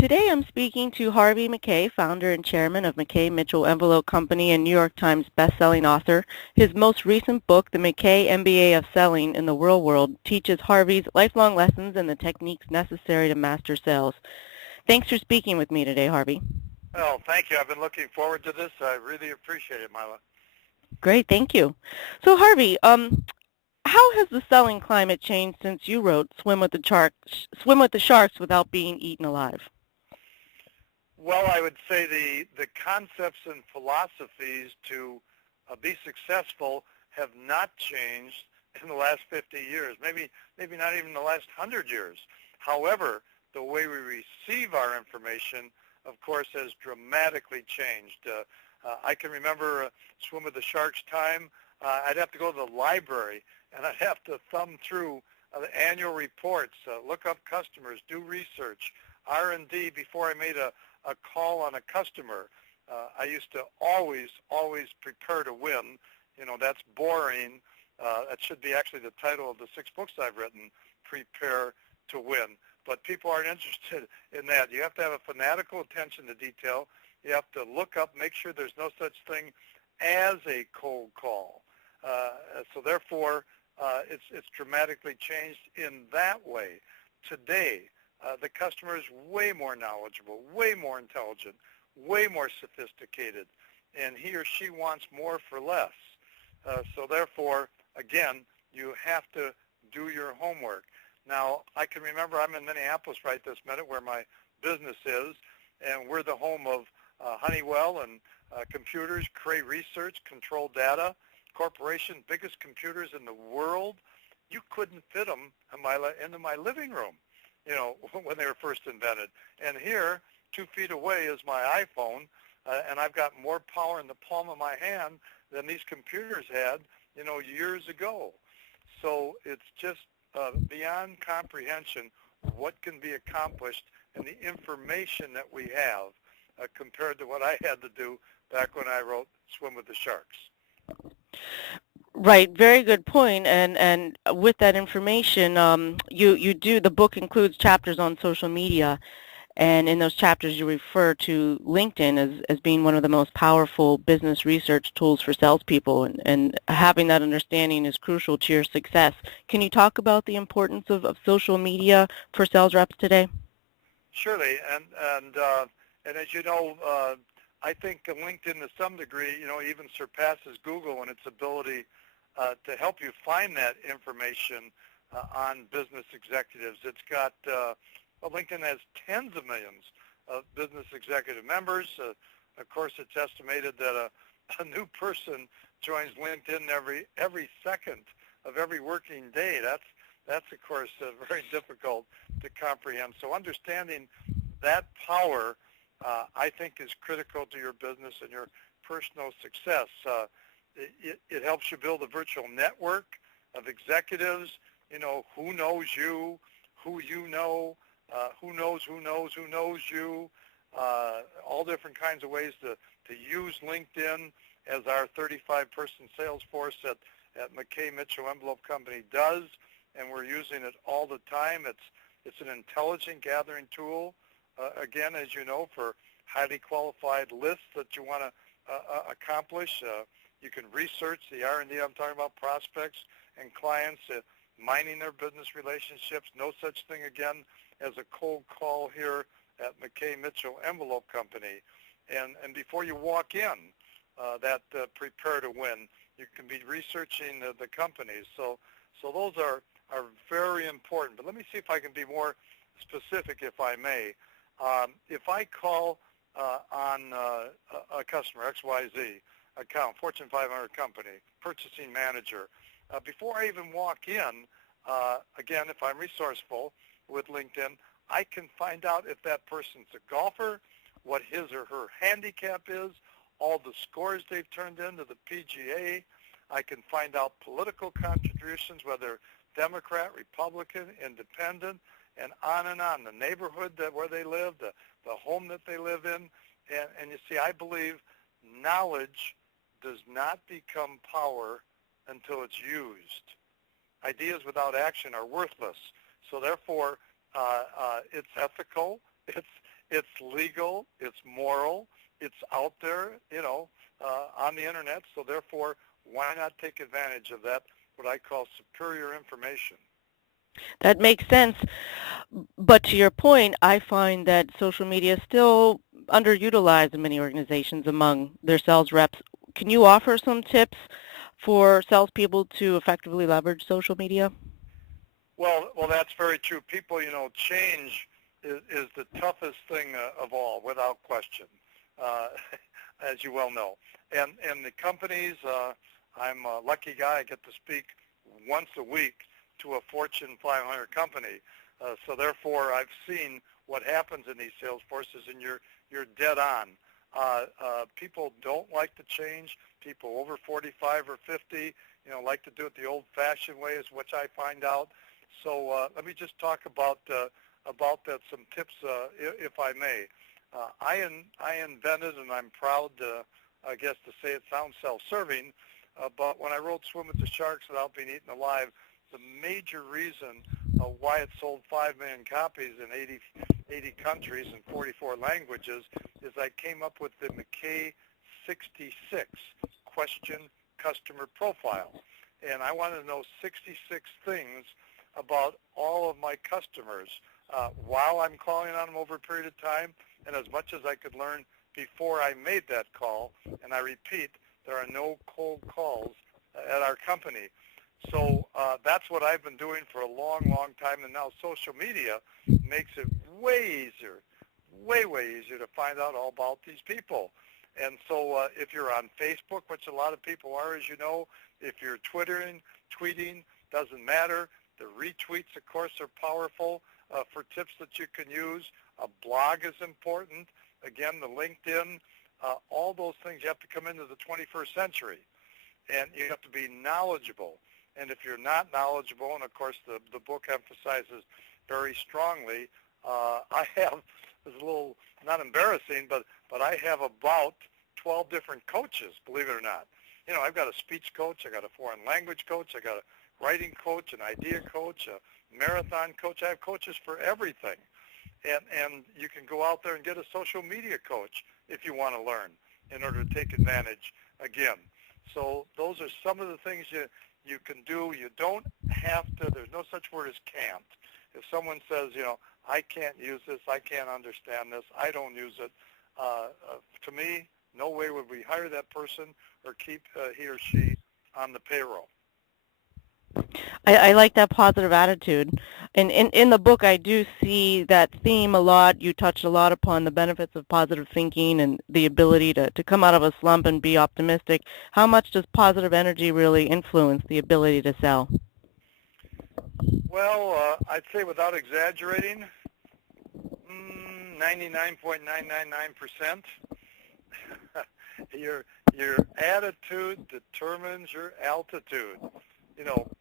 Today I'm speaking to Harvey Mackay, founder and chairman of Mackay Mitchell Envelope Company and New York Times best-selling author. His most recent book, The Mackay MBA of Selling in the Real World, teaches Harvey's lifelong lessons and the techniques necessary to master sales. Thanks for speaking with me today, Harvey. Well, thank you. I've been looking forward to this. I really appreciate it, Mila. Great, thank you. So Harvey, how has the selling climate changed since you wrote Swim with the Sharks Without Being Eaten Alive? Well, I would say the concepts and philosophies to be successful have not changed in the last 50 years, maybe not even the last 100 years. However, the way we receive our information, of course, has dramatically changed. I can remember Swim with the Sharks time. I'd have to go to the library, and I'd have to thumb through the annual reports, look up customers, do research, R&D before I made a call on a customer. I used to always prepare to win. You know, that's boring. That should be actually the title of the 6 books I've written, Prepare to Win. But people aren't interested in that. You have to have a fanatical attention to detail. You have to look up, make sure there's no such thing as a cold call. So therefore, it's dramatically changed in that way. Today, the customer is way more knowledgeable, way more intelligent, way more sophisticated, and he or she wants more for less. So therefore, again, you have to do your homework. Now, I can remember I'm in Minneapolis right this minute where my business is, and we're the home of Honeywell and computers, Cray Research, Control Data Corporation, biggest computers in the world. You couldn't fit them into my living room, you know, when they were first invented. And here, 2 feet away is my iPhone, and I've got more power in the palm of my hand than these computers had, you know, years ago. So it's just beyond comprehension what can be accomplished and the information that we have compared to what I had to do back when I wrote Swim with the Sharks. Right, very good point. And with that information, the book includes chapters on social media, and in those chapters you refer to LinkedIn as being one of the most powerful business research tools for salespeople, and having that understanding is crucial to your success. Can you talk about the importance of social media for sales reps today? Surely, and as you know, I think LinkedIn to some degree, you know, even surpasses Google in its ability to help you find that information on business executives. It's got, LinkedIn has tens of millions of business executive members. Of course, it's estimated that a new person joins LinkedIn every second of every working day. That's of course very difficult to comprehend. So understanding that power, I think, is critical to your business and your personal success. It helps you build a virtual network of executives, you know, who knows you, who you know, who knows you, all different kinds of ways to use LinkedIn, as our 35-person sales force at Mackay Mitchell Envelope Company does, and we're using it all the time. It's an intelligence gathering tool, again, as you know, for highly qualified lists that you want to accomplish. You can research the R&D I'm talking about, prospects and clients, mining their business relationships. No such thing, again, as a cold call here at Mackay Mitchell Envelope Company. And before you walk in, prepare to win, you can be researching the companies. So those are very important. But let me see if I can be more specific, if I may. If I call on a customer, XYZ account, Fortune 500 company, purchasing manager, before I even walk in, again, if I'm resourceful with LinkedIn, I can find out if that person's a golfer, what his or her handicap is, all the scores they've turned into the PGA. I can find out political contributions, whether Democrat, Republican, Independent, and on, the neighborhood where they live, the home that they live in. And you see, I believe knowledge does not become power until it's used. Ideas without action are worthless. So therefore, it's ethical, It's legal, it's moral, it's out there, on the internet. So therefore, why not take advantage of that, what I call superior information? That makes sense. But to your point, I find that social media is still underutilized in many organizations among their sales reps. Can you offer some tips for salespeople to effectively leverage social media? Well, that's very true. People, change is the toughest thing of all, without question, uh, as you well know. And the companies, I'm a lucky guy. I get to speak once a week to a Fortune 500 company. So therefore, I've seen what happens in these sales forces, and you're dead on. People don't like to change. People over 45 or 50, like to do it the old-fashioned way, is which I find out. So let me just talk about that. Some tips, if I may. I invented, and I'm proud, I guess, to say it sounds self-serving, but when I wrote "Swim with the Sharks Without Being Eaten Alive," the major reason why it sold 5 million copies in 80 countries and 44 languages is I came up with the Mackay 66 question customer profile. And I wanted to know 66 things about all of my customers while I'm calling on them over a period of time, and as much as I could learn before I made that call. And I repeat, there are no cold calls at our company. So that's what I've been doing for a long, long time, and now social media makes it way easier, way easier to find out all about these people. And so if you're on Facebook, which a lot of people are, as you know, if you're tweeting, doesn't matter. The retweets, of course, are powerful for tips that you can use. A blog is important. Again, the LinkedIn, all those things, you have to come into the 21st century, and you have to be knowledgeable. And if you're not knowledgeable, and of course the book emphasizes very strongly, I have, it's a little, not embarrassing, but I have about 12 different coaches, believe it or not. I've got a speech coach, I got a foreign language coach, I got a writing coach, an idea coach, a marathon coach. I have coaches for everything. And you can go out there and get a social media coach if you want to learn in order to take advantage again. So those are some of the things you can do. You don't have to, there's no such word as can't. If someone says, I can't use this, I can't understand this, I don't use it, to me, no way would we hire that person or keep he or she on the payroll. I like that positive attitude. And in the book, I do see that theme a lot. You touched a lot upon the benefits of positive thinking and the ability to come out of a slump and be optimistic. How much does positive energy really influence the ability to sell? Well, I'd say without exaggerating, 99.999%. Your attitude determines your altitude.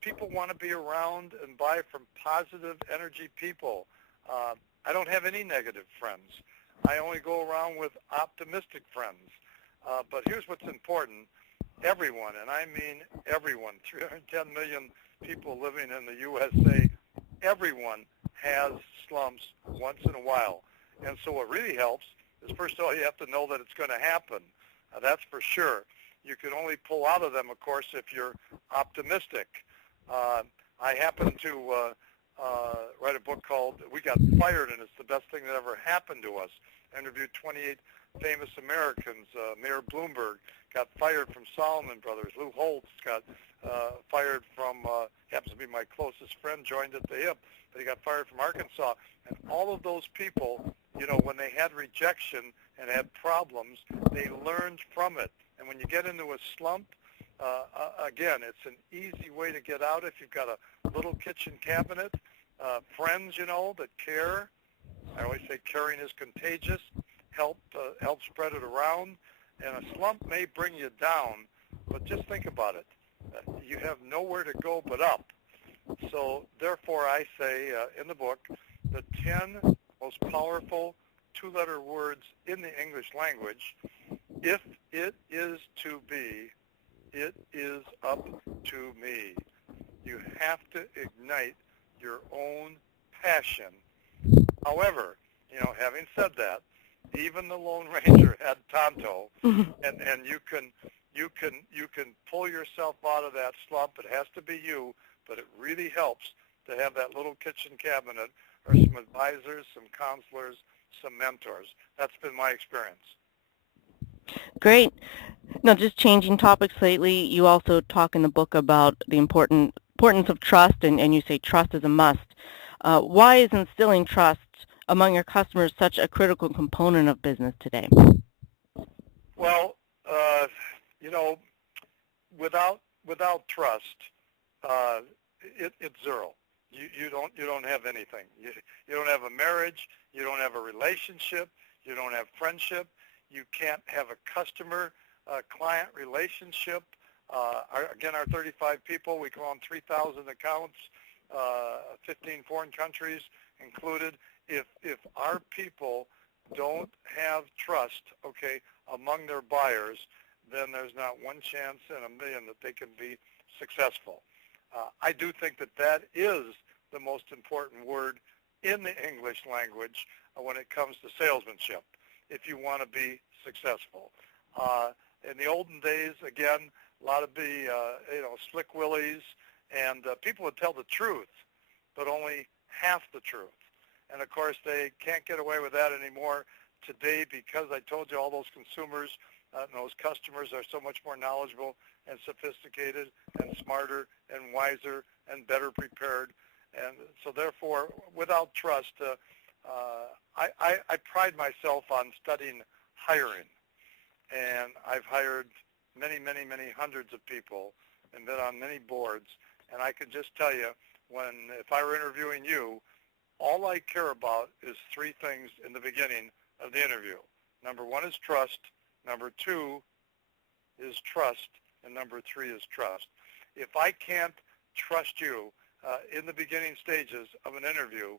People want to be around and buy from positive energy people. I don't have any negative friends. I only go around with optimistic friends. But here's what's important. Everyone, and I mean everyone, 310 million people living in the USA, everyone has slumps once in a while. And so what really helps is, first of all, you have to know that it's going to happen. That's for sure. You can only pull out of them, of course, if you're optimistic. I happen to write a book called We Got Fired, and it's the best thing that ever happened to us. I interviewed 28 famous Americans. Mayor Bloomberg got fired from Salomon Brothers. Lou Holtz got fired from, happens to be my closest friend, joined at the hip, but he got fired from Arkansas. And all of those people, when they had rejection and had problems, they learned from it. And when you get into a slump, again, it's an easy way to get out if you've got a little kitchen cabinet, friends, that care. I always say caring is contagious. Help spread it around. And a slump may bring you down, but just think about it. You have nowhere to go but up. So therefore, I say in the book, the 10 most powerful two-letter words in the English language: if it is to be, it is up to me. You have to ignite your own passion. However, Having said that, even the Lone Ranger had Tonto, and you can pull yourself out of that slump. It has to be you, but it really helps to have that little kitchen cabinet or some advisors, some counselors, some mentors. That's been my experience. Great. Now, just changing topics slightly, you also talk in the book about the importance of trust, and you say trust is a must. Why is instilling trust among your customers such a critical component of business today? Well, without trust, it's zero. You don't have anything. You don't have a marriage. You don't have a relationship. You don't have friendship. You can't have a customer-client relationship. Our 35 people, we go on 3,000 accounts, 15 foreign countries included. If our people don't have trust, among their buyers, then there's not one chance in a million that they can be successful. I do think that is the most important word in the English language when it comes to salesmanship, if you want to be successful. In the olden days, again, a lot of slick willies, and people would tell the truth, but only half the truth. And, of course, they can't get away with that anymore today because I told you all those consumers and those customers are so much more knowledgeable and sophisticated and smarter and wiser and better prepared. And so, therefore, without trust, I pride myself on studying hiring. And I've hired many, many, many hundreds of people and been on many boards. And I can just tell you, if I were interviewing you, all I care about is three things in the beginning of the interview. Number one is trust. Number two is trust. And number three is trust. If I can't trust you in the beginning stages of an interview,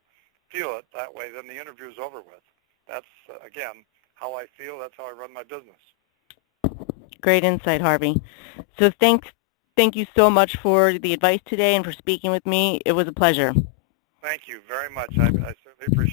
feel it that way, then the interview is over with. That's, again, how I feel. That's how I run my business. Great insight, Harvey. So thank you so much for the advice today and for speaking with me. It was a pleasure. Thank you very much. I certainly appreciate it.